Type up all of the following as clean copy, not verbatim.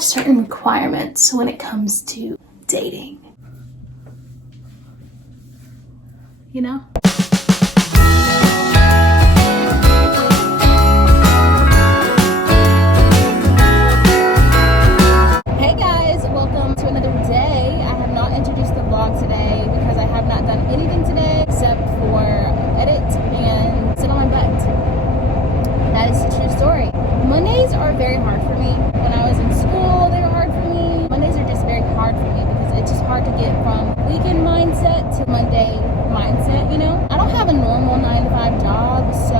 have certain requirements when it comes to dating. You know? Hey guys, welcome to another day. I have not introduced the vlog today because I have not done anything today except for edit and sit on my butt. That is the true story. Mondays are very hard for me. When I was in school, they were hard for me. Mondays are just very hard for me because it's just hard to get from weekend mindset to Monday mindset, you know? I don't have a normal 9-to-5 job, so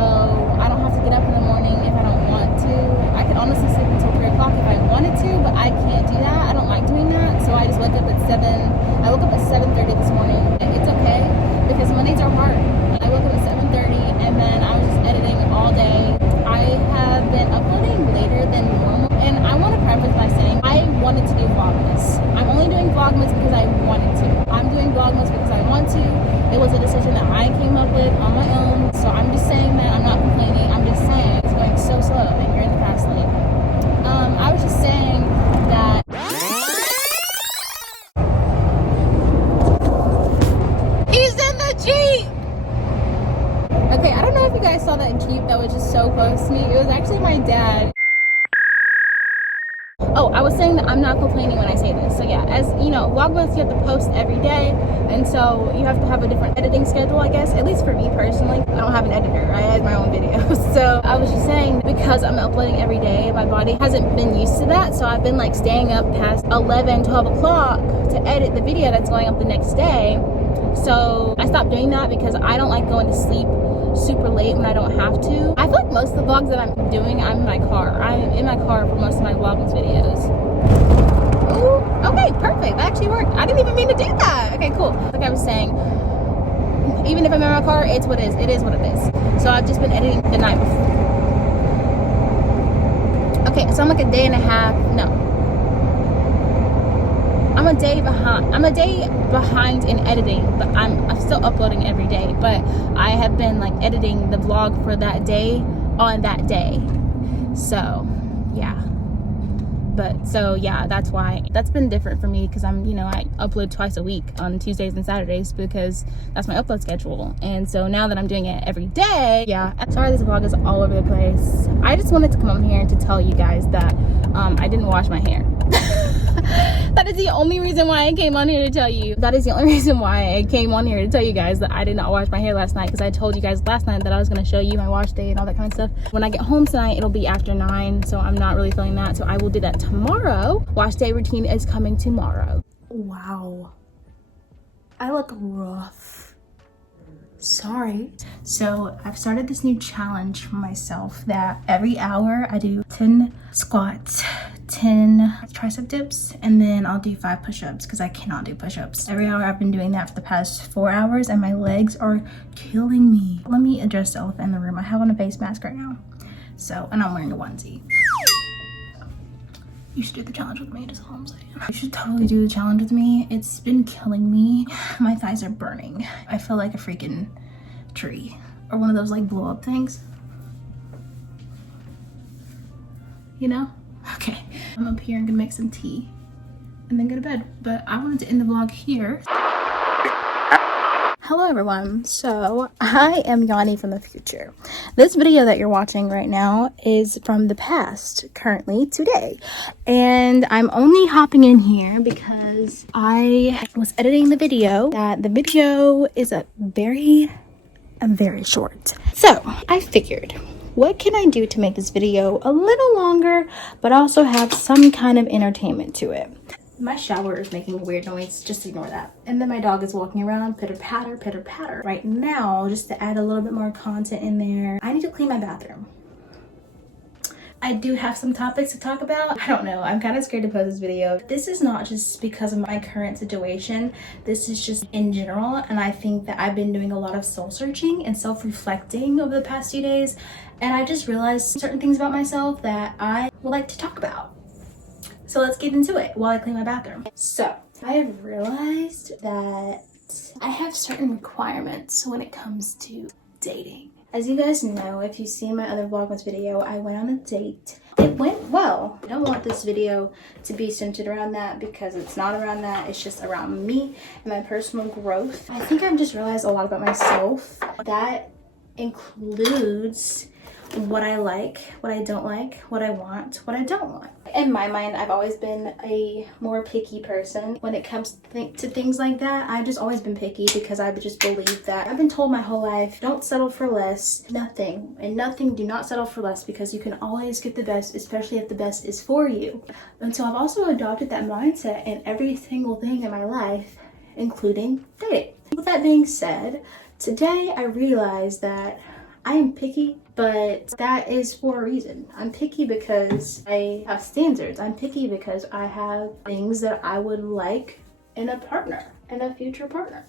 I don't have to get up in the morning if I don't want to. I could honestly sleep until 3 o'clock if I wanted to, but I can't do that. I don't like doing that, so I just wake up at 7. I woke up at 7:30 this morning. It's okay because Mondays are hard. I woke up at 7:30 and then I was just editing all day. I have been uploading later than normal, and I want to preface by saying I wanted to do vlogmas. I'm only doing vlogmas because I wanted to. I'm doing vlogmas because I want to. It was a decision that I came up with on my own, so I'm just saying that. I'm not complaining. I'm just saying it's going so slow and you're in the fast lane. I was just saying that he's in the Jeep. Okay, I don't know if you guys saw that Jeep that was just so close to me. It was actually my dad. Oh, I was saying that I'm not complaining when I say this. So yeah, as you know, vlogmas, you have to post every day, and so you have to have a different editing schedule, I guess, at least for me personally. I don't have an editor. I had my own videos. So I was just saying, because I'm uploading every day, my body hasn't been used to that, so I've been like staying up past 11, 12 o'clock to edit the video that's going up the next day. So I stopped doing that because I don't like going to sleep super late when I don't have to. I feel like most of the vlogs that I'm doing, I'm in my car. I'm in my car for most of my vlogmas videos. Ooh, okay, perfect. That actually worked. I didn't even mean to do that. Okay, cool. Like I was saying, even if I'm in my car, it's what it is. It is what it is. So I've just been editing the night before. Okay, so I'm like a day and a half. No. I'm a day behind in editing, but I'm still uploading every day, but I have been like editing the vlog for that day on that day. So yeah, that's why that's been different for me, because I upload twice a week on Tuesdays and Saturdays because that's my upload schedule. And so now that I'm doing it every day, yeah, sorry this vlog is all over the place. I just wanted to come on here to tell you guys that I didn't wash my hair. That is the only reason why I came on here to tell you. That is the only reason why I came on here to tell you guys that I did not wash my hair last night, because I told you guys last night that I was going to show you my wash day and all that kind of stuff. When I get home tonight, it'll be after 9, so I'm not really feeling that, so I will do that tomorrow. Wash day routine is coming tomorrow. Wow, I look rough. Sorry. So I've started this new challenge for myself that every hour I do 10 squats, 10 tricep dips, and then I'll do 5 push-ups because I cannot do push-ups. Every hour I've been doing that for the past 4 hours and my legs are killing me. Let me address the elephant in the room. I have on a face mask right now. So, and I'm wearing a onesie. You should do the challenge with me, is all I'm saying. You should totally do the challenge with me. It's been killing me. My thighs are burning. I feel like a freaking tree. Or one of those like blow up things. You know? Okay. I'm up here and gonna make some tea and then go to bed. But I wanted to end the vlog here. Hello everyone, so I am Yani from the future. This video that you're watching right now is from the past, currently today. And I'm only hopping in here because I was editing the video. The video is very short. So I figured, what can I do to make this video a little longer, but also have some kind of entertainment to it? My shower is making a weird noise, just ignore that. And then my dog is walking around, pitter patter. Right now, just to add a little bit more content in there, I need to clean my bathroom. I do have some topics to talk about. I don't know, I'm kind of scared to post this video. This is not just because of my current situation, this is just in general, and I think that I've been doing a lot of soul searching and self-reflecting over the past few days, and I just realized certain things about myself that I would like to talk about. So let's get into it while I clean my bathroom. So I have realized that I have certain requirements when it comes to dating. As you guys know, if you've seen my other vlogmas video, I went on a date. It went well. I don't want this video to be centered around that because it's not around that. It's just around me and my personal growth. I think I've just realized a lot about myself. That includes what I like, what I don't like, what I want, what I don't want. In my mind, I've always been a more picky person. When it comes to things like that, I've just always been picky because I just believe that. I've been told my whole life, don't settle for less, nothing. And nothing, do not settle for less because you can always get the best, especially if the best is for you. And so I've also adopted that mindset in every single thing in my life, including dating. With that being said, today I realized that I am picky, but that is for a reason. I'm picky because I have standards. I'm picky because I have things that I would like in a partner, in a future partner.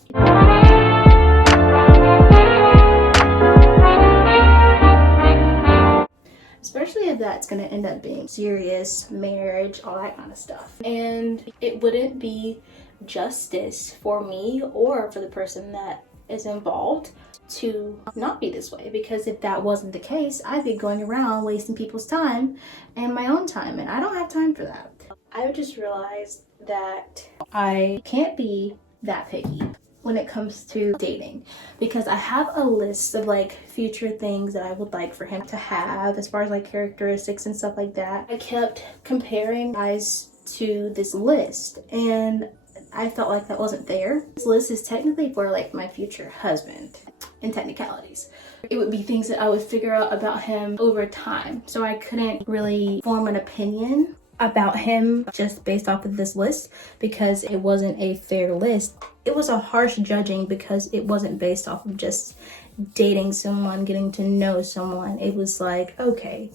Especially if that's gonna end up being serious, marriage, all that kind of stuff. And it wouldn't be justice for me or for the person that is involved to not be this way, because if that wasn't the case, I'd be going around wasting people's time and my own time, and I don't have time for that. I just realized that I can't be that picky when it comes to dating, because I have a list of like future things that I would like for him to have as far as like characteristics and stuff like that. I kept comparing guys to this list and I felt like that wasn't fair. This list is technically for like my future husband in technicalities. It would be things that I would figure out about him over time. So I couldn't really form an opinion about him just based off of this list because it wasn't a fair list. It was a harsh judging because it wasn't based off of just dating someone, getting to know someone. It was like, okay,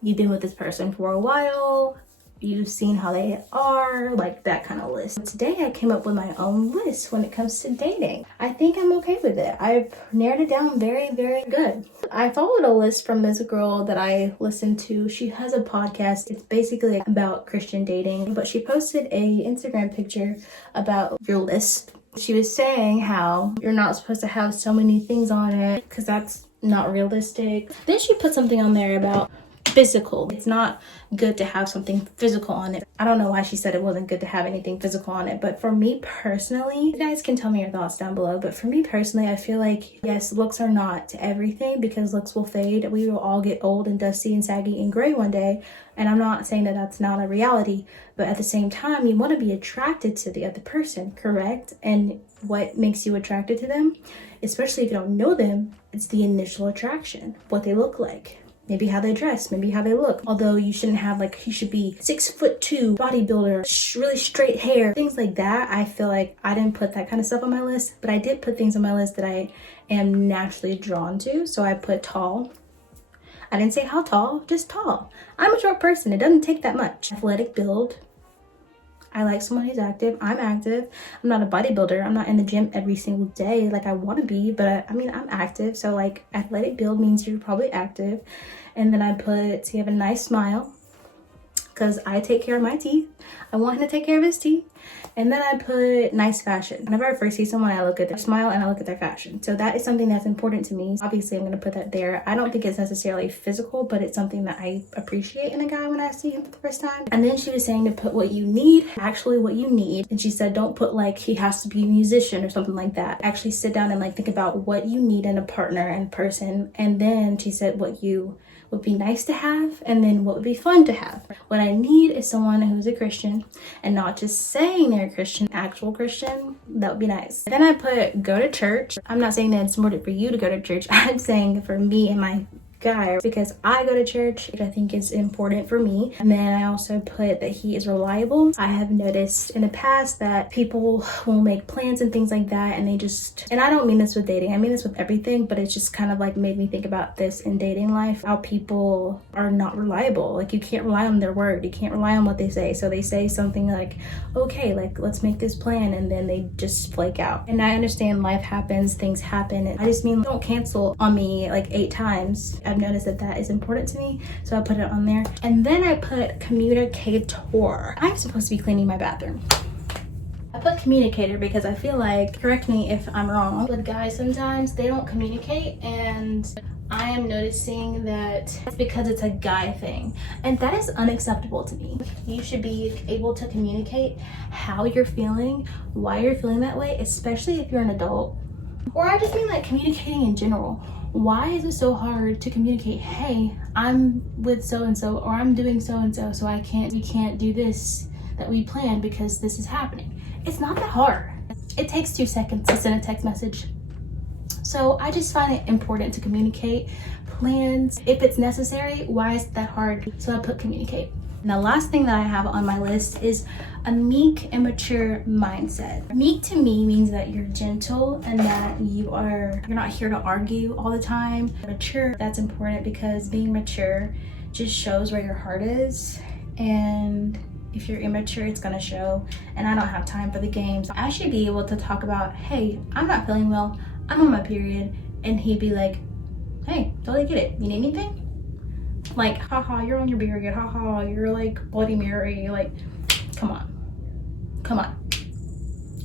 you've been with this person for a while, you've seen how they are, like that kind of list. Today I came up with my own list when it comes to dating. I think I'm okay with it. I've narrowed it down very, very good. I followed a list from this girl that I listened to. She has a podcast. It's basically about Christian dating, but she posted a Instagram picture about your list. She was saying how you're not supposed to have so many things on it because that's not realistic. Then she put something on there about physical. It's not good to have something physical on it. I don't know why she said it wasn't good to have anything physical on it, but for me personally, you guys can tell me your thoughts down below, but for me personally, I feel like, yes, looks are not everything because looks will fade. We will all get old and dusty and saggy and gray one day, and I'm not saying that that's not a reality, but at the same time, you want to be attracted to the other person, correct? And what makes you attracted to them, especially if you don't know them, it's the initial attraction, what they look like. Maybe how they dress, maybe how they look. Although you shouldn't have like, you should be 6'2", bodybuilder, really straight hair, things like that. I feel like I didn't put that kind of stuff on my list, but I did put things on my list that I am naturally drawn to. So I put tall. I didn't say how tall, just tall. I'm a short person, it doesn't take that much. Athletic build. I like someone who's active. I'm active. I'm not a bodybuilder. I'm not in the gym every single day like I want to be, but I mean, I'm active. So like athletic build means you're probably active. And then I put, you have a nice smile because I take care of my teeth. I want him to take care of his teeth. And then I put nice fashion. Whenever I first see someone, I look at their smile and I look at their fashion. So that is something that's important to me. Obviously, I'm going to put that there. I don't think it's necessarily physical, but it's something that I appreciate in a guy when I see him for the first time. And then she was saying to put what you need, actually what you need. And she said, don't put like he has to be a musician or something like that. Actually sit down and like think about what you need in a partner and person. And then she said what you would be nice to have, and then what would be fun to have. What I need is someone who's a Christian and not just saying they're a Christian, actual Christian. That would be nice. Then I put go to church. I'm not saying that it's important for you to go to church. I'm saying for me and my guy, because I go to church, which I think is important for me. And then I also put that he is reliable. I have noticed in the past that people will make plans and things like that, and they just, and I don't mean this with dating, I mean this with everything, but it's just kind of like made me think about this in dating life, how people are not reliable. Like you can't rely on their word, you can't rely on what they say. So they say something like, okay, like let's make this plan, and then they just flake out. And I understand life happens, things happen. I just mean don't cancel on me like 8 times. I've noticed that that is important to me, so I put it on there. And then I put communicator. I'm supposed to be cleaning my bathroom. I put communicator because I feel like, correct me if I'm wrong, but guys sometimes they don't communicate, and I am noticing that it's because it's a guy thing, and that is unacceptable to me. You should be able to communicate how you're feeling, why you're feeling that way, especially if you're an adult. Or I just mean like communicating in general. Why is it so hard to communicate, hey, I'm with so-and-so, or I'm doing so-and-so, so we can't do this that we planned because this is happening. It's not that hard. It takes 2 seconds to send a text message. So I just find it important to communicate plans. If it's necessary, why is it that hard? So I put communicate. And the last thing that I have on my list is a meek and mature mindset. Meek to me means that you're gentle and that you're not here to argue all the time. Mature, that's important because being mature just shows where your heart is, and if you're immature, it's gonna show. And I don't have time for the games. I should be able to talk about, hey, I'm not feeling well, I'm on my period, and he'd be like, hey, totally get it, you need anything? Like, haha, you're on your period, haha, you're like Bloody Mary, like, come on.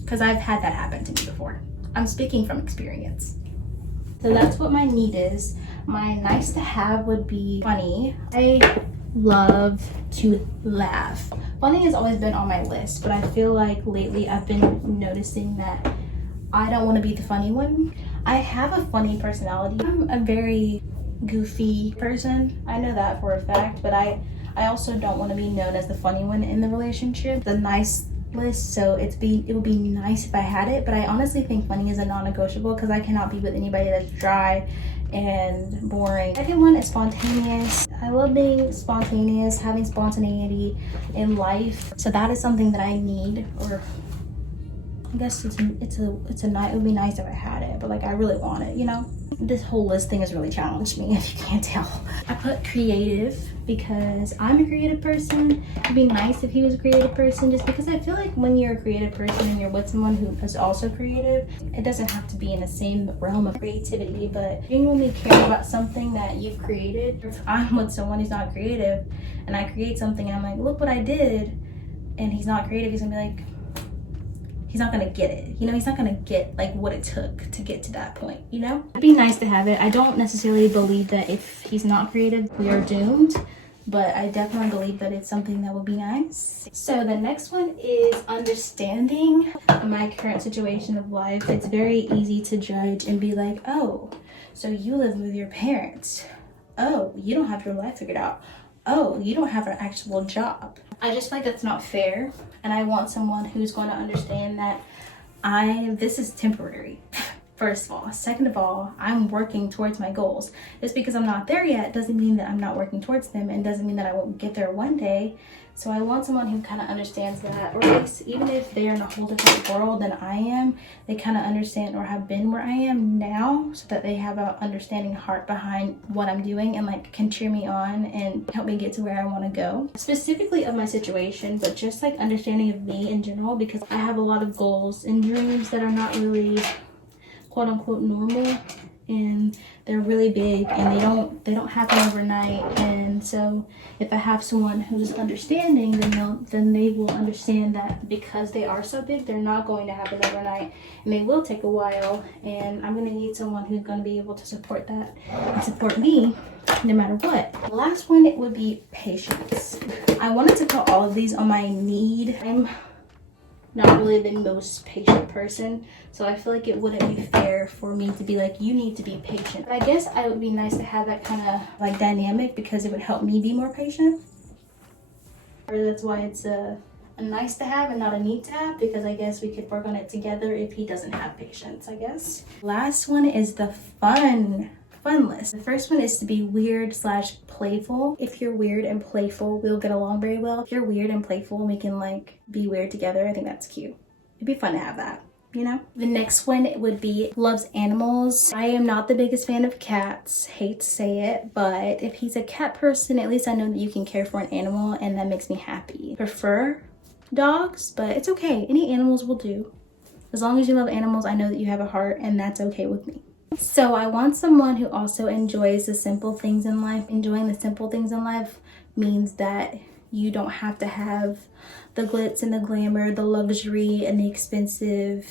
Because I've had that happen to me before. I'm speaking from experience. So that's what my need is. My nice to have would be funny. I love to laugh. Funny has always been on my list, but I feel like lately I've been noticing that I don't want to be the funny one. I have a funny personality. I'm a very goofy person. I know that for a fact, but I also don't want to be known as the funny one in the relationship. The nice list, so it would be nice if I had it, but I honestly think funny is a non-negotiable because I cannot be with anybody that's dry and boring. Second one is spontaneous. I love being spontaneous, having spontaneity in life. So that is something that I need, or I guess it would be nice if I had it, but like I really want it, you know? This whole list thing has really challenged me, if you can't tell. I put creative because I'm a creative person. It'd be nice if he was a creative person, just because I feel like when you're a creative person and you're with someone who is also creative, it doesn't have to be in the same realm of creativity, but genuinely care about something that you've created. If I'm with someone who's not creative and I create something and I'm like, look what I did, and he's not creative, he's gonna be like, he's not gonna get it, you know? He's not gonna get like what it took to get to that point, you know? It'd be nice to have it. I don't necessarily believe that if he's not creative, we are doomed, but I definitely believe that it's something that would be nice. So the next one is understanding my current situation of life. It's very easy to judge and be like, oh, so you live with your parents. Oh, you don't have your life figured out. Oh, you don't have an actual job. I just feel like that's not fair, and I want someone who's going to understand that this is temporary, first of all. Second of all, I'm working towards my goals. Just because I'm not there yet doesn't mean that I'm not working towards them, and doesn't mean that I won't get there one day. So I want someone who kind of understands that, or at least even if they're in a whole different world than I am, they kind of understand or have been where I am now, so that they have an understanding heart behind what I'm doing and like can cheer me on and help me get to where I want to go. Specifically of my situation, but just like understanding of me in general, because I have a lot of goals and dreams that are not really quote unquote normal, and they're really big and they don't happen overnight. And so if I have someone who's understanding, then they will understand that because they are so big, they're not going to happen overnight, and they will take a while, and I'm going to need someone who's going to be able to support that and support me no matter what. The last one, it would be patience. I wanted to put all of these on my need. I'm not really the most patient person, so I feel like it wouldn't be fair for me to be like, you need to be patient. But I guess it would be nice to have that kind of like dynamic, because it would help me be more patient. Or that's why it's a nice to have and not a need to have, because I guess we could work on it together if he doesn't have patience, I guess. Last one is the fun list. The first one is to be weird / playful. If you're weird and playful, we'll get along very well. If you're weird and playful and we can like be weird together, I think that's cute. It'd be fun to have that, you know? The next one would be loves animals. I am not the biggest fan of cats, hate to say it, but if he's a cat person, at least I know that you can care for an animal, and that makes me happy. Prefer dogs, but it's okay. Any animals will do. As long as you love animals, I know that you have a heart, and that's okay with me. So I want someone who also enjoys the simple things in life. Enjoying the simple things in life means that You don't have to have the glitz and the glamour, the luxury and the expensive.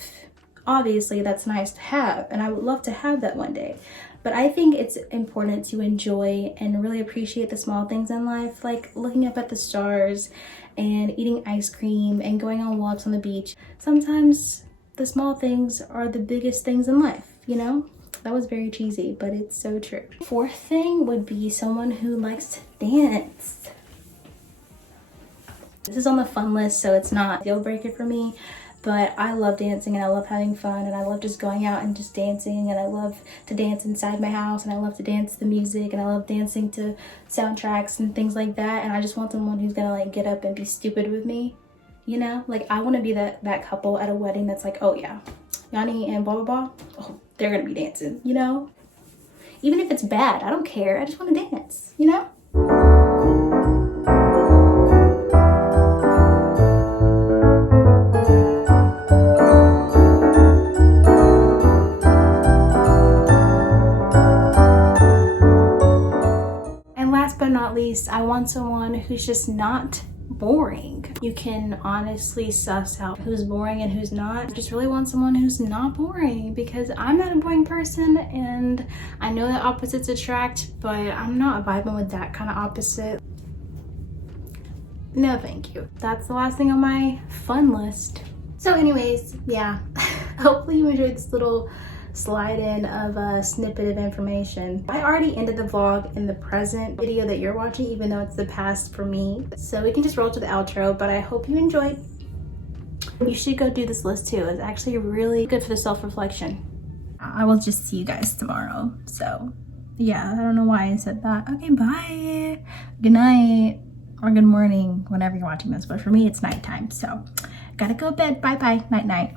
Obviously, that's nice to have, and I would love to have that one day. But I think it's important to enjoy and really appreciate the small things in life, like looking up at the stars and eating ice cream and going on walks on the beach. Sometimes the small things are the biggest things in life, you know? That was very cheesy, but it's so true. Fourth thing would be someone who likes to dance. This is on the fun list, so it's not a deal breaker for me, but I love dancing and I love having fun and I love just going out and just dancing, and I love to dance inside my house, and I love to dance to the music, and I love dancing to soundtracks and things like that. And I just want someone who's gonna like get up and be stupid with me, you know? Like I want to be that couple at a wedding that's like, oh yeah, Yani and blah blah blah, oh, they're gonna be dancing, you know? Even if it's bad, I don't care. I just want to dance, you know? And last but not least, I want someone who's just not boring. You can honestly suss out who's boring and who's not. I just really want someone who's not boring, because I'm not a boring person, and I know that opposites attract, but I'm not vibing with that kind of opposite. No thank you. That's the last thing on my fun list. So anyways, yeah, hopefully you enjoyed this little slide in of a snippet of information. I already ended the vlog in the present video that you're watching, even though it's the past for me. So we can just roll to the outro, but I hope you enjoyed. You should go do this list too. It's actually really good for the self-reflection. I will just see you guys tomorrow. So yeah, I don't know why I said that. Okay, bye. Good night or good morning, whenever you're watching this. But for me, it's nighttime. So gotta go to bed. Bye-bye. Night-night.